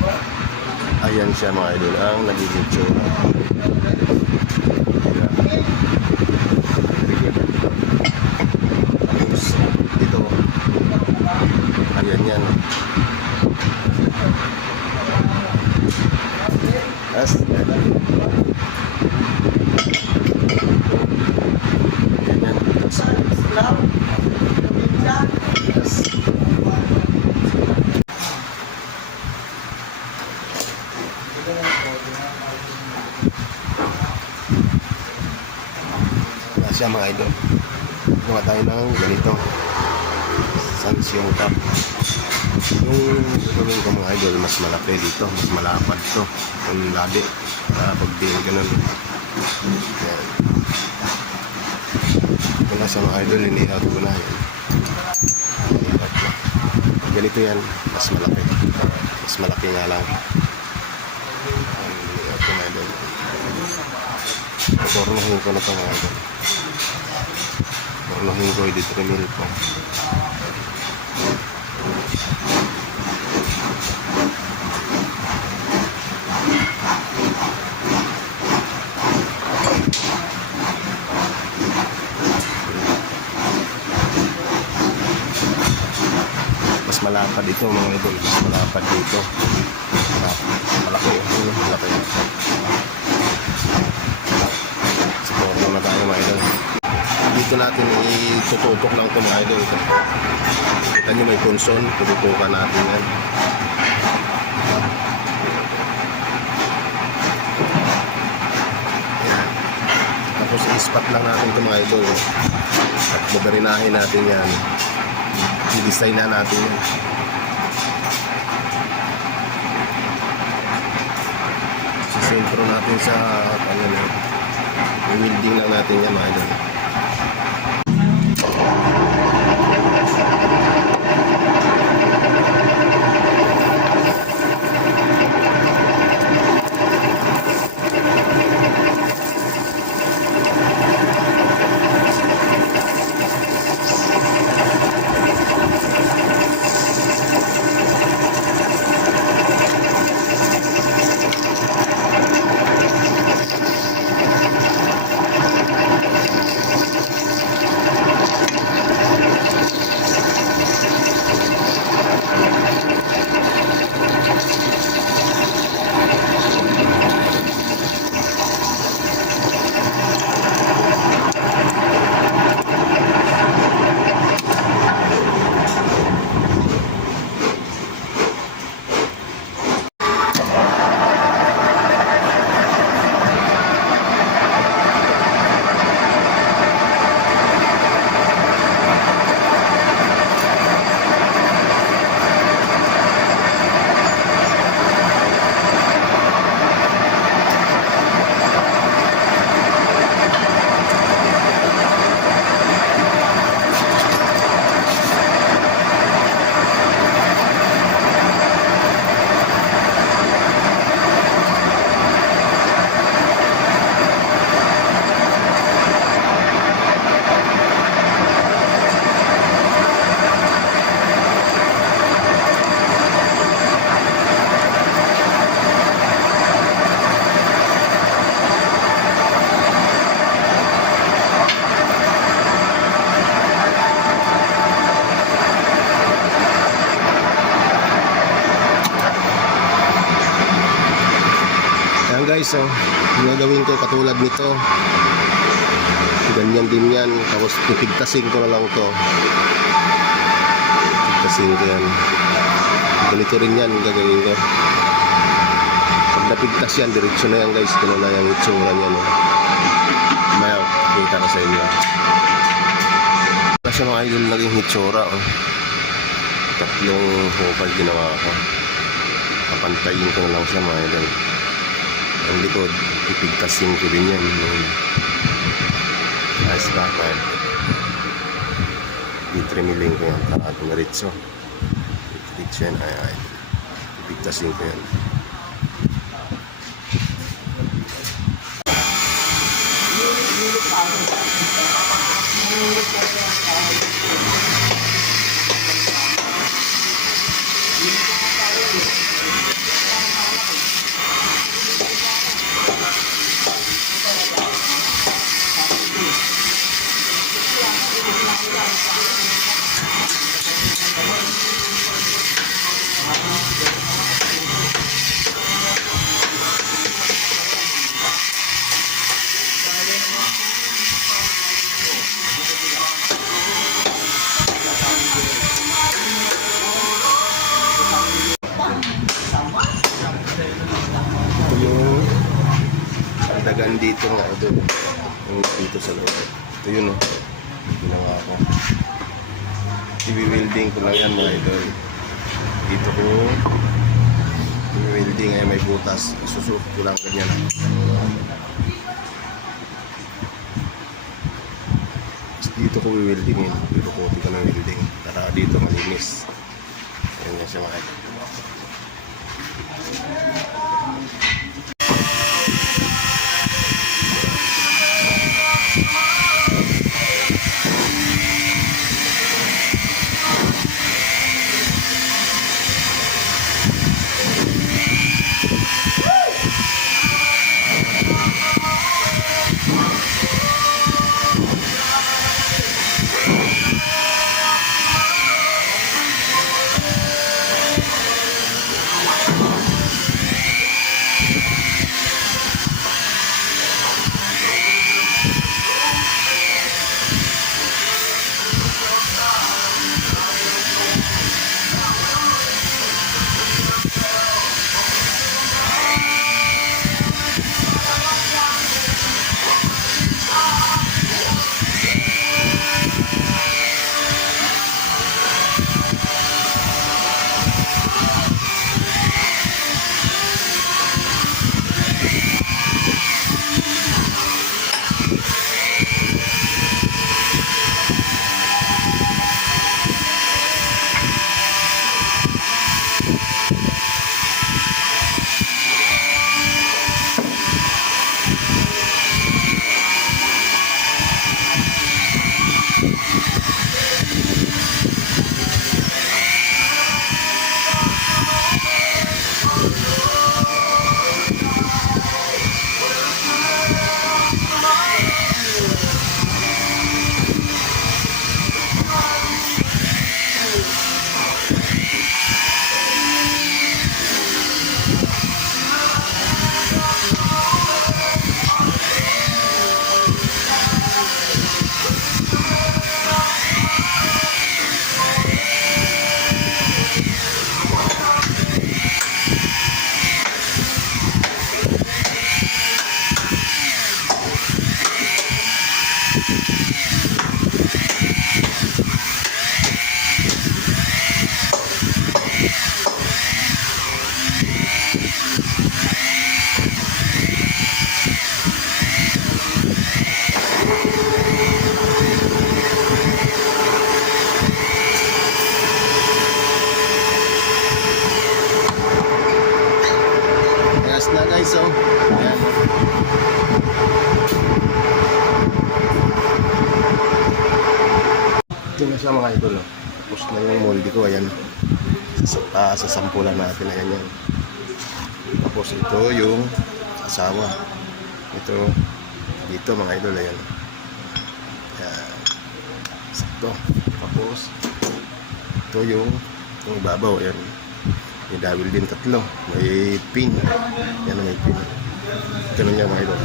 Ayan siya mga idol, ang nagiging tsura. Tapos ito, ayan yan. As ayan yan. Siya mga idol, gawa tayo ng ganito sansyong cup. Yung gawin ko mga idol, mas malaki dito, mas malapad to yung labi para pagdiin ganun. Yan. Ito na siya mga idol, inihaw ko na yan. Ganito yan, mas malaki nga lang. Inihaw ko mga idol, pornohin ko na ito mga idol. Pornohin ko, i-trimil ko. Mas malapad ito mga idol, mas malapad dito. Malaki, malaki. Sa porno na tayo mga idol. Dito natin itututok lang ito mga idol. Kita nyo may punson, tututukan natin yan. Yan. Tapos i-spot lang natin ito mga idol. At babarinahin natin yan. I-design na natin yan. Sisentro natin sa kanila. I-wielding lang natin yan mga idol. Guys, so gagawin ko katulad nito, ganyan din yan, tapos pipigtasin ko na lang to, pipigtasin ko yan, ganito rin yan gagawin ko. Pag napigtas yan, diretso na yan guys, kung na yung itsura niya, no? Maya kita ko sa inyo kasi mga idol naging itsura, oh. Tatlong hukal ginawa ko, papantayin ko na lang siya mga idol. Ang likod, ipigtasin ko din yan. Ayos ba? I-tremiling ko yan para tumaritso. I-diretso yan. Ay. Ipigtasin ko yan. Ito yung dagan dito nga idol. Yung dito sa loob. Ito yun ginawa ko. I-welding ko lang yan mga idol. Dito ko i-welding ay may butas. Susuot ko lang ganyan. Dito ko i-weldingin. Dito ko ng welding. Para dito malinis. Ayan na siya mga idol. Na guys, so ayan. Ito na siya mga idol. Tapos na yung molde ko, ayan. Sasampulan natin, ayan yan. Tapos ito yung asawa. Ito dito mga idol, ayan. Ayan. Sakto. Tapos ito yung ibabaw, ayan. May dawil din tatlo. May pin. Yan na may pin. Ganun niya mga idol.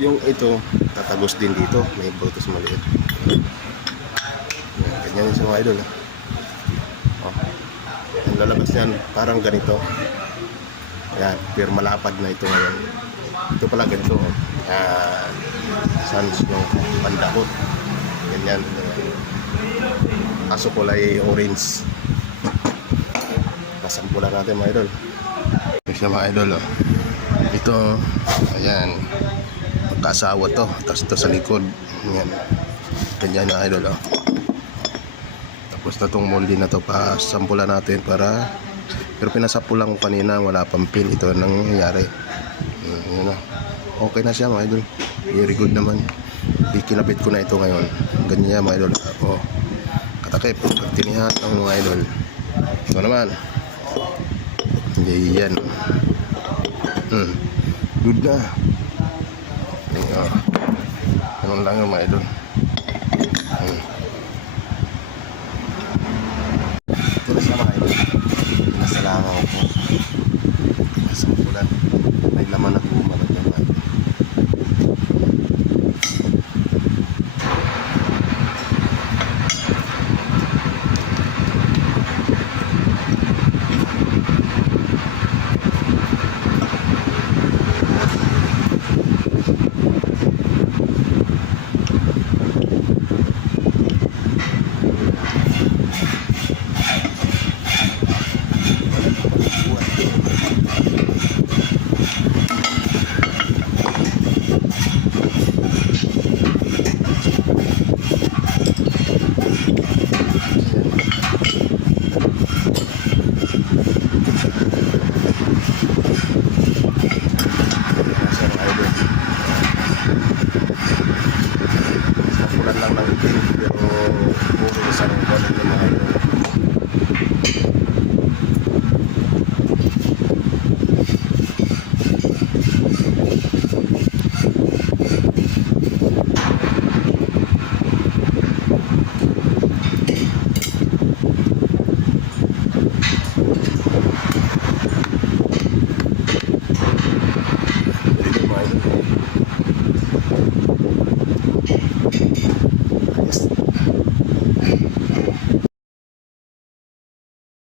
Yung ito, tatagos din dito. May butas maliit. Ganyan yung sa mga idol. Oh. Ang lalabas yan, parang ganito. Ayan, pero malapad na ito ngayon. Ito pala ganito. Sans yung pandakot. Ganyan. Kaso kulay orange. Pasampulan natin mga idol. Ito siya mga idol. Oh. Ito, ayan. Magkasawa to. Tapos ito sa likod. Ayan. Ganyan na idol. Oh. Tapos na itong molde na to. Pasampulan natin para... Pero pinasampulan ko kanina. Wala pang pin. Ito nang nangyayari. Ayan na. Okay na siya mga idol. Very good naman. Ikinabit ko na ito ngayon. Ganyan mga idol. Oh. Katakip. Tinihat ng mga idol. Ito naman. Yan. Good na. Ganun lang yung mga idol.